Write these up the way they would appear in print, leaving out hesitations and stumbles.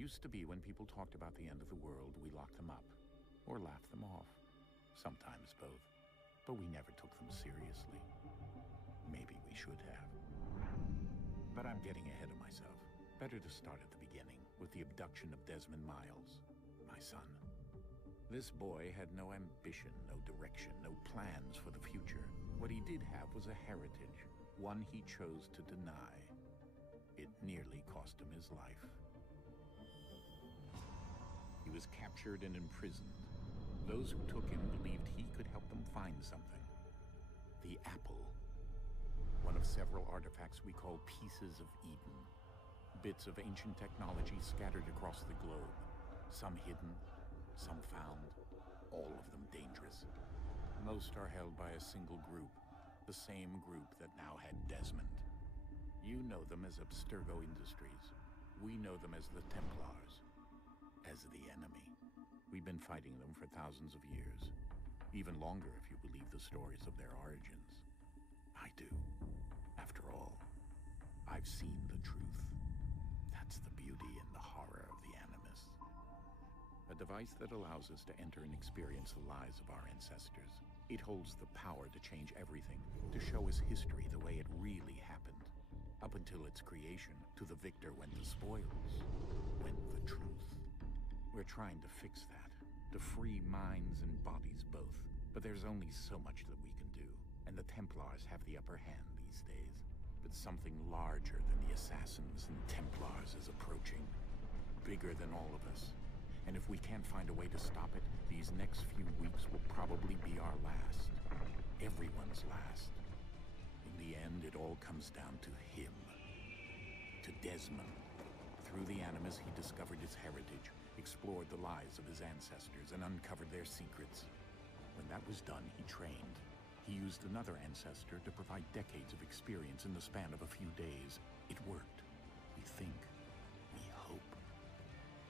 Used to be when people talked about the end of the world, we locked them up. Or laughed them off. Sometimes both. But we never took them seriously. Maybe we should have. But I'm getting ahead of myself. Better to start at the beginning, with the abduction of Desmond Miles, my son. This boy had no ambition, no direction, no plans for the future. What he did have was a heritage, one he chose to deny. It nearly cost him his life. He was captured and imprisoned. Those who took him believed he could help them find something. The apple. One of several artifacts we call pieces of Eden. Bits of ancient technology scattered across the globe. Some hidden, some found, all of them dangerous. Most are held by a single group, the same group that now had Desmond. You know them as Abstergo Industries. We know them as the Templars, as the enemy. We've been fighting them for thousands of years, even longer if you believe the stories of their origins. I do. After all, I've seen the truth. That's the beauty and the horror of the Animus. A device that allows us to enter and experience the lives of our ancestors. It holds the power to change everything, to show us history the way it really happened. Up until its creation, to the victor went the spoils, went the truth. We're trying to fix that, to free minds and bodies both. But there's only so much that we can do, and the Templars have the upper hand these days. But something larger than the Assassins and Templars is approaching. Bigger than all of us. And if we can't find a way to stop it, these next few weeks will probably be our last. Everyone's last. In the end, it all comes down to him. To Desmond. Through the Animus, he discovered his heritage, explored the lives of his ancestors, and uncovered their secrets. When that was done, he trained. He used another ancestor to provide decades of experience in the span of a few days. It worked. We think. We hope.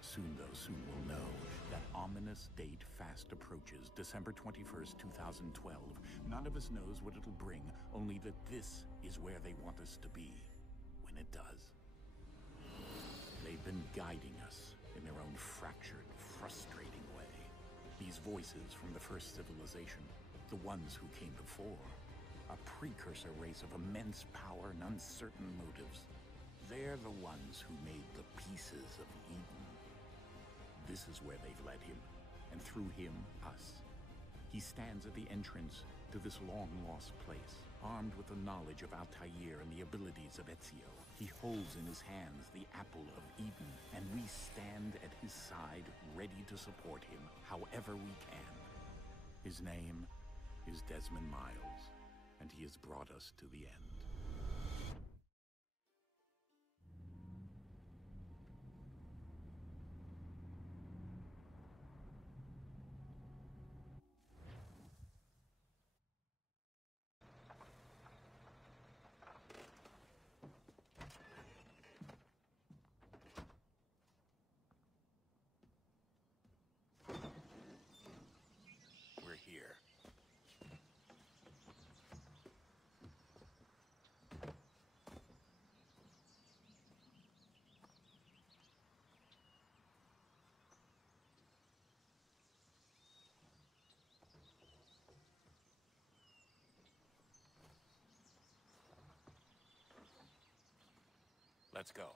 Soon, though, soon we'll know. That ominous date fast approaches, December 21st, 2012. None of us knows what it'll bring, only that this is where they want us to be. When it does. They've been guiding us in their own fractured, frustrating way. These voices from the first civilization, the ones who came before, a precursor race of immense power and uncertain motives. They're the ones who made the pieces of Eden. This is where they've led him, and through him, us. He stands at the entrance to this long-lost place, armed with the knowledge of Altair and the abilities of Ezio. He holds in his hands the apple of Eden, and we stand at his side, ready to support him however we can. His name is Desmond Miles, and he has brought us to the end. We're here. Let's go.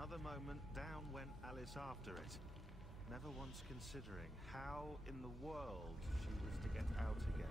another moment, down went Alice after it, never once considering how in the world she was to get out again.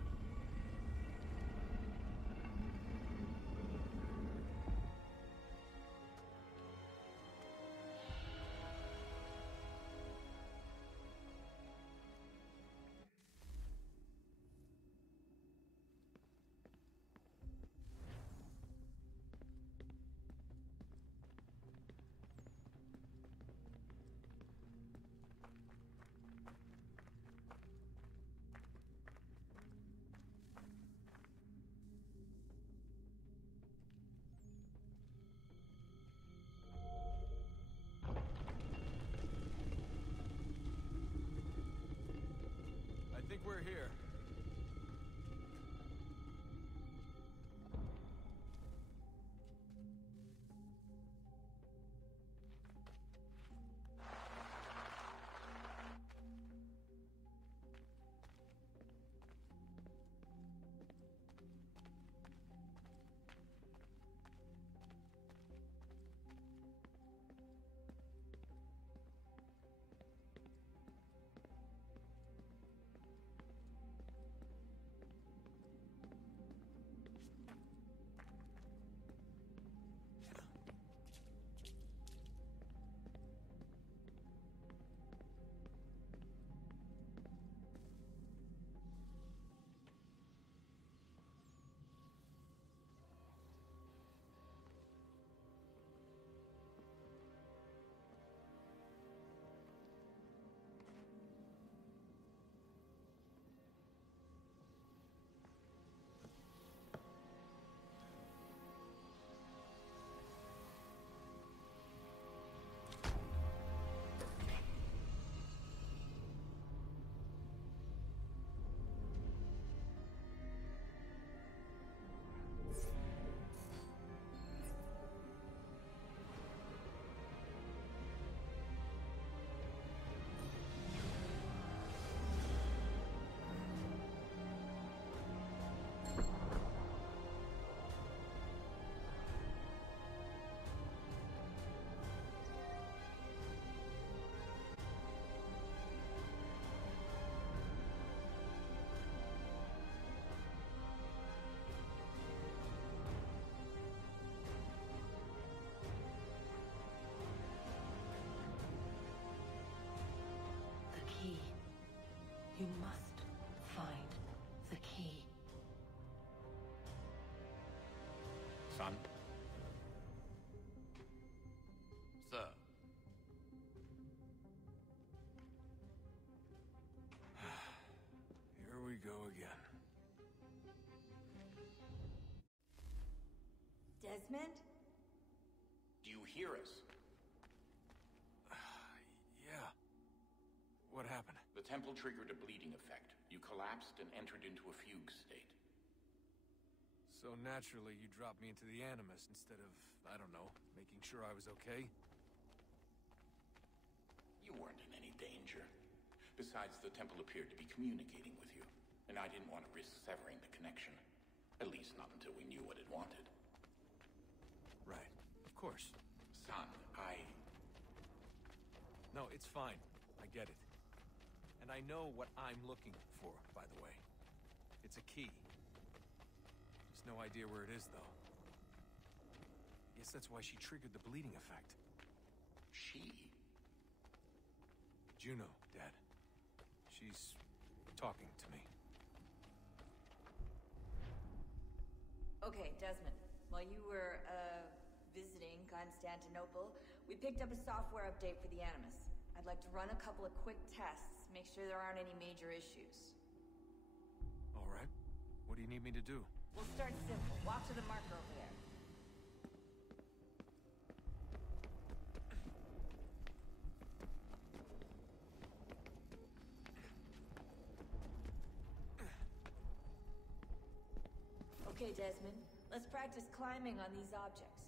I think we're here. You must find the key. Son? Sir. Here we go again. Desmond? Do you hear us? Yeah. What happened? The temple triggered a bleeding effect. You collapsed and entered into a fugue state. So naturally, you dropped me into the Animus instead of, I don't know, making sure I was okay? You weren't in any danger. Besides, the temple appeared to be communicating with you, and I didn't want to risk severing the connection. At least not until we knew what it wanted. Right. Of course. Son, No, it's fine. I get it. And I know what I'm looking for, by the way. It's a key. Just no idea where it is, though. Guess that's why she triggered the bleeding effect. She? Juno, Dad. She's talking to me. Okay, Desmond. While you were, visiting Constantinople, we picked up a software update for the Animus. I'd like to run a couple of quick tests, make sure there aren't any major issues. All right. What do you need me to do? We'll start simple. Walk to the marker over there. Okay, Desmond. Let's practice climbing on these objects.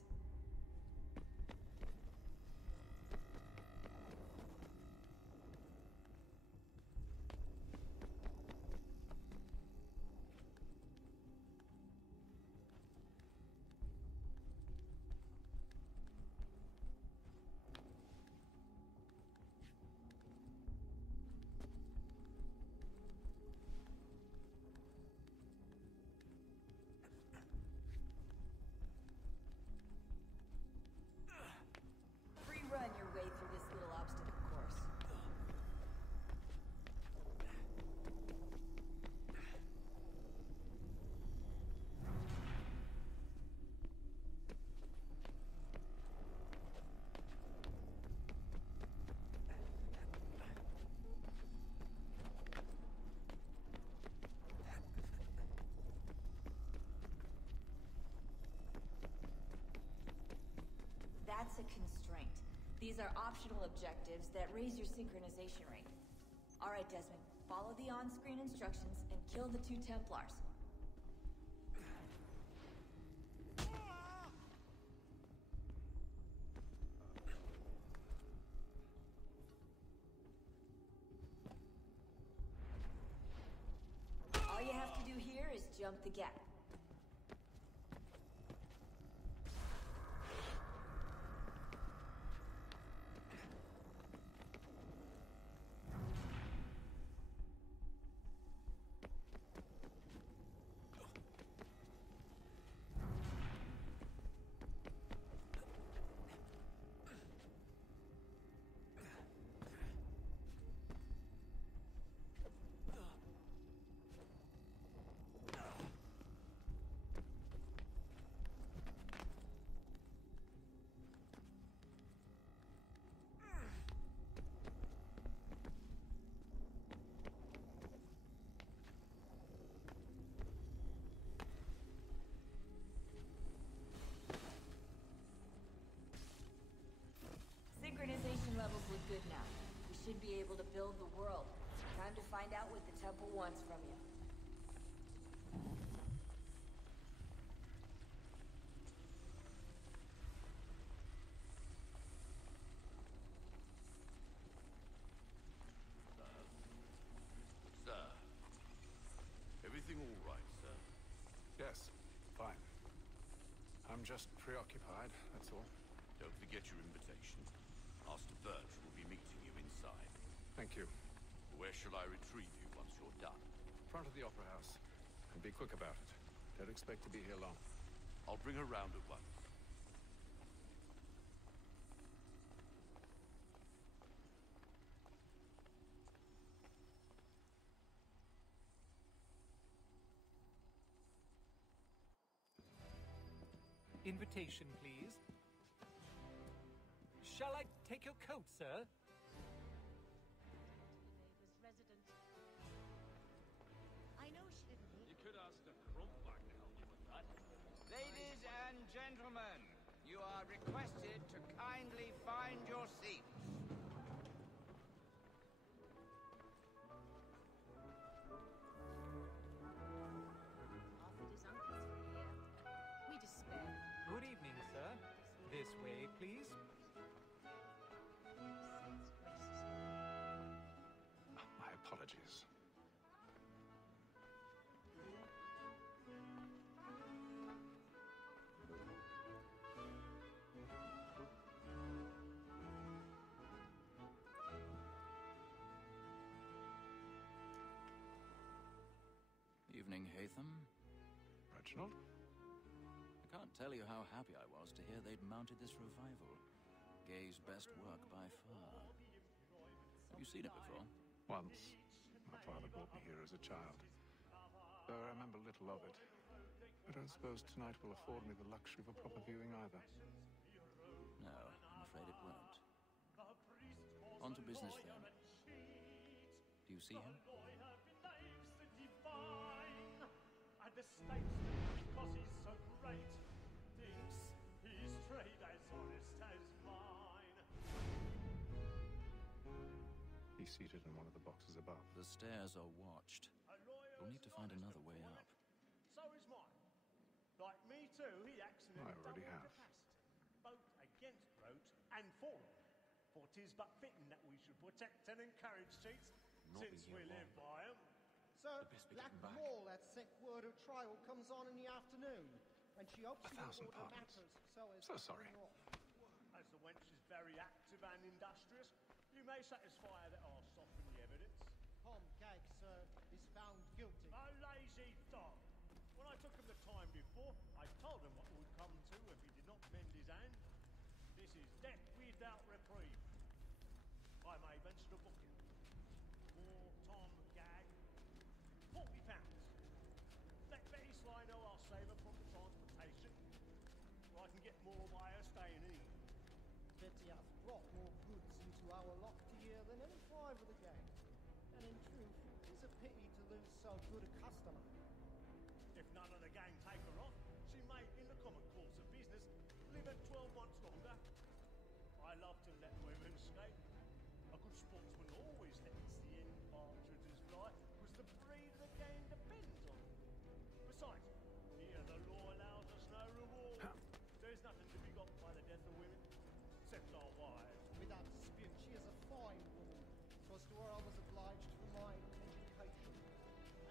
constraint. These are optional objectives that raise your synchronization rate. Alright, Desmond. Follow the on-screen instructions and kill the 2 Templars. All you have to do here is jump the gap. Synchronization levels look good now. We should be able to build the world. Time to find out what the temple wants from you. Sir. Everything all right, sir? Yes, fine. I'm just preoccupied, that's all. Don't forget your invitation. Master Birch will be meeting you inside. Thank you. Where shall I retrieve you once you're done? Front of the Opera House. And be quick about it. Don't expect to be here long. I'll bring her round at once. Invitation, please. Shall I take your coat, sir? Neighbor's resident. I know she didn't need You could ask the crump back to help you with that. Ladies and gentlemen, you are requested to kindly find your seats. Offered his uncles for a year. We despair. Good evening, sir. This way, please. My apologies. Evening, Hatham. Reginald? I can't tell you how happy I was to hear they'd mounted this revival. Gay's best work by far. Have you seen it before? Once. My father brought me here as a child. Though I remember little of it. I don't suppose tonight will afford me the luxury of a proper viewing either. No, I'm afraid it won't. On to business, then. Do you see him? And the statesman, because he's so great, thinks his trade as honest as mine. He's seated in one of the boxes above. The stairs are watched. We'll need to find another way up. So is mine. Like me too, he acts in I a already double have. capacity, both against roach and for them. For 'tis but fitting that we should protect and encourage cheats, Not since be we here live long. by 'em. So, best be Black getting back. Mall, that sick word of trial comes on in the afternoon, and she hopes you will 1,000 order pardons. matters so as So to sorry. bring off. As the wench is very active and industrious, you may satisfy her that I'll soften the evidence. Tom Gag, sir, is found guilty. A lazy dog. When I took him the time before, I told him what would come to if he did not mend his hand. This is death without reprieve. I may venture to book him. For Tom Gag, £40. Let Betty Sly know I'll save her from the transportation, or I can get more by her staying in. Betty has brought more goods into our lock tier than any five of the gang. And in truth, it's a pity to lose so good a customer. If none of the gang take her off, she may, in the common course of business, live at 12 months longer. I love to let women skate. A good sportsman always lets the end partridges fly, because the breed of the game depends on it. Besides, here the law allows us no reward. There's nothing to be got by the death of women, except our wives. Without dispute, she is a fine woman. 'Twas to her I was obliged for my education.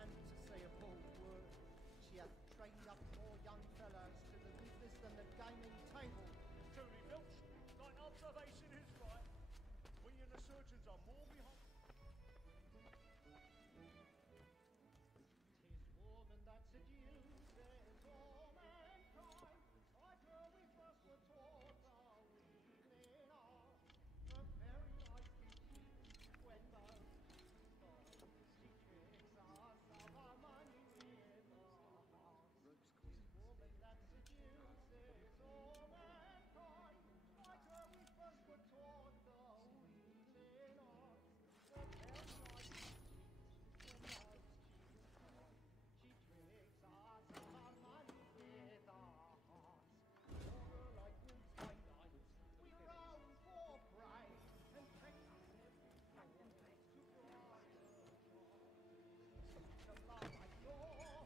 And to say a bold word, she hath trained up more young fellows to the business than the gaming table. Truly, Welch, thine observation is right. We and the surgeons are more behind. 'Tis woman that seduces all mankind, like her we first were taught our weakling art. Her very eyes give cheek when most stars. She tricks us of our money with her heart. 'Tis woman that seduces all mankind, like her we first were taught the weakling art. Her very eyes give cheek when most stars. She tricks us of our money with our hearts. For her like wolves by night, we roam for prey, and take us every form to bribe her joy. To love like law, our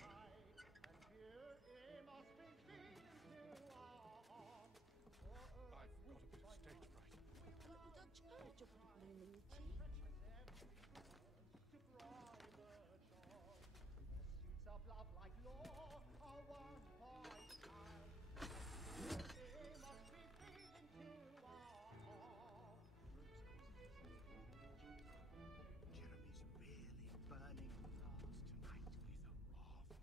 pay, and here it must be feeding to our arms. For her like wolves by night, we roam for prey, and take us every to bribe her joy. Pursuits of love like law are won by time. It must be feeding to our arms. Jeremy's really burning fast tonight with a marvel.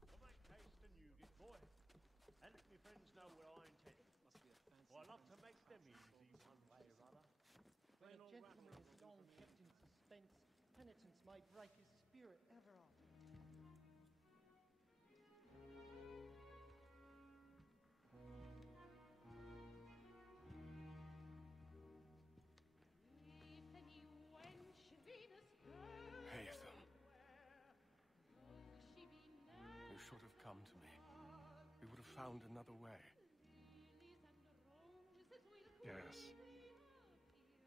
Well, make haste and you get boy, and let me friends know what I intend. For I love to make them easy one way or other. When a gentleman is long kept in suspense, penitence may break his spirit ever after. Haytham. You should have come to me. We would have found another way. Yes.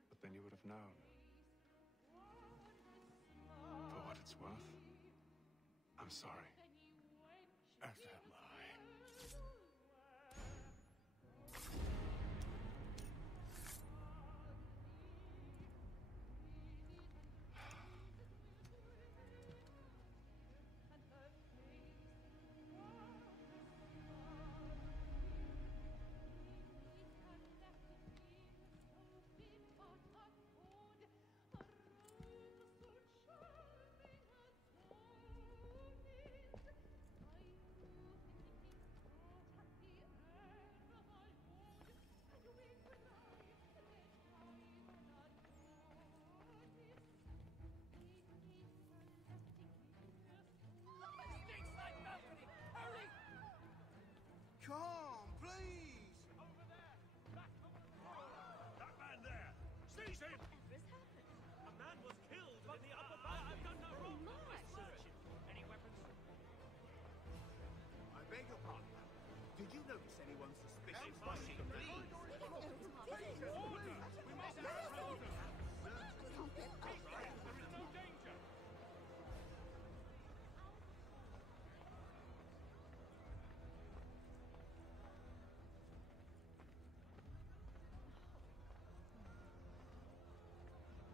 But then you would have known. For what it's worth, I'm sorry. As am I. Calm, please! Over there! Back on the floor! That man there! Seize him! Whatever's happened? A man was killed in the upper balcony. I've done no wrong. my. Search him. Any weapons? I beg your pardon. Did you notice anyone suspicious? Please! Order! We must have order! Keep quiet! There is no danger!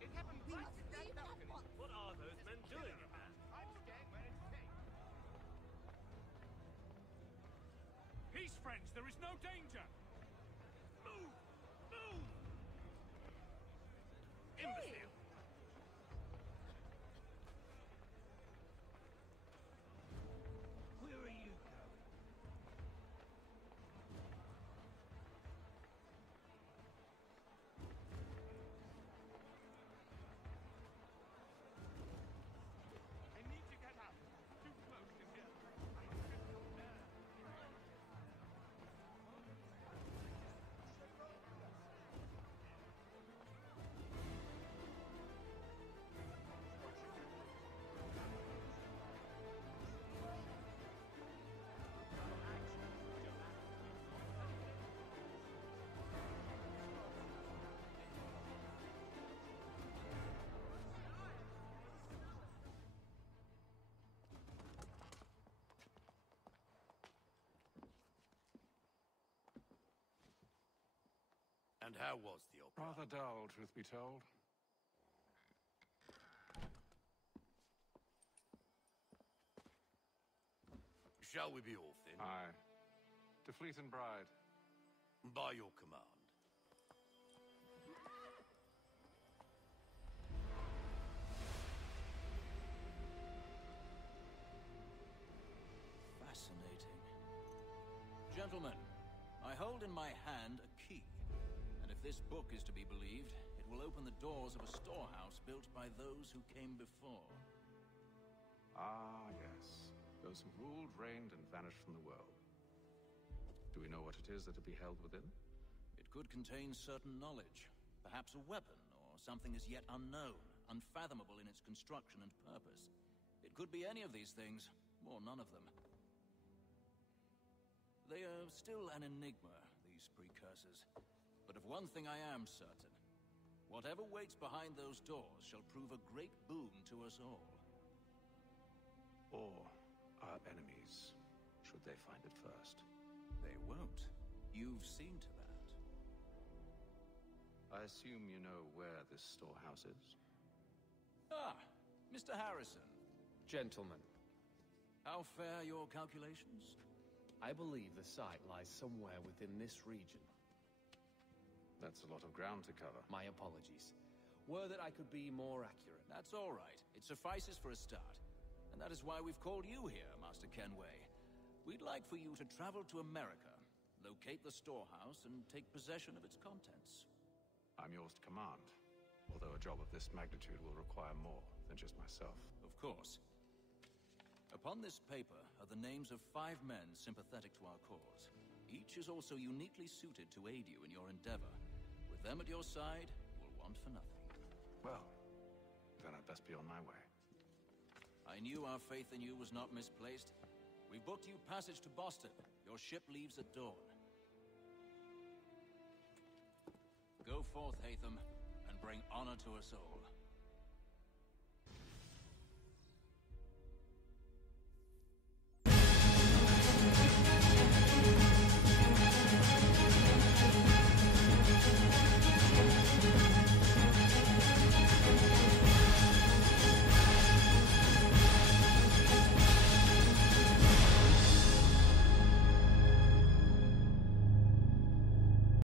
It happened right at that balcony. What are those men doing in there? I'm staying where it's safe. Peace, friends! There is no danger! Move! Move! Imbecile! Where are you going? I need to get out. Too close to here. I should go there. And how was the opera? Rather dull, truth be told. Shall we be off then? Aye. To Fleet and Bride. By your command. Fascinating. Gentlemen, I hold in my hand a key. And if this book is to be believed, it will open the doors of a storehouse built by those who came before. Ah, yes. Those who ruled, reigned, and vanished from the world. Do we know what it is that will be held within? It could contain certain knowledge. Perhaps a weapon, or something as yet unknown, unfathomable in its construction and purpose. It could be any of these things, or none of them. They are still an enigma, these precursors. But of one thing I am certain. Whatever waits behind those doors shall prove a great boon to us all. Or our enemies, should they find it first. They won't. You've seen to that. I assume you know where this storehouse is? Ah, Mr. Harrison. Gentlemen, How fare your calculations? I believe the site lies somewhere within this region. That's a lot of ground to cover. My apologies. Were that I could be more accurate. That's all right. It suffices for a start. And that is why we've called you here, Master Kenway. We'd like for you to travel to America, locate the storehouse, and take possession of its contents. I'm yours to command, although a job of this magnitude will require more than just myself. Of course. Upon this paper are the names of 5 men sympathetic to our cause. Each is also uniquely suited to aid you in your endeavor. With them at your side, you'll want for nothing. Well, then I'd best be on my way. I knew our faith in you was not misplaced. We've booked you passage to Boston. Your ship leaves at dawn. Go forth, Hatham, and bring honor to us all.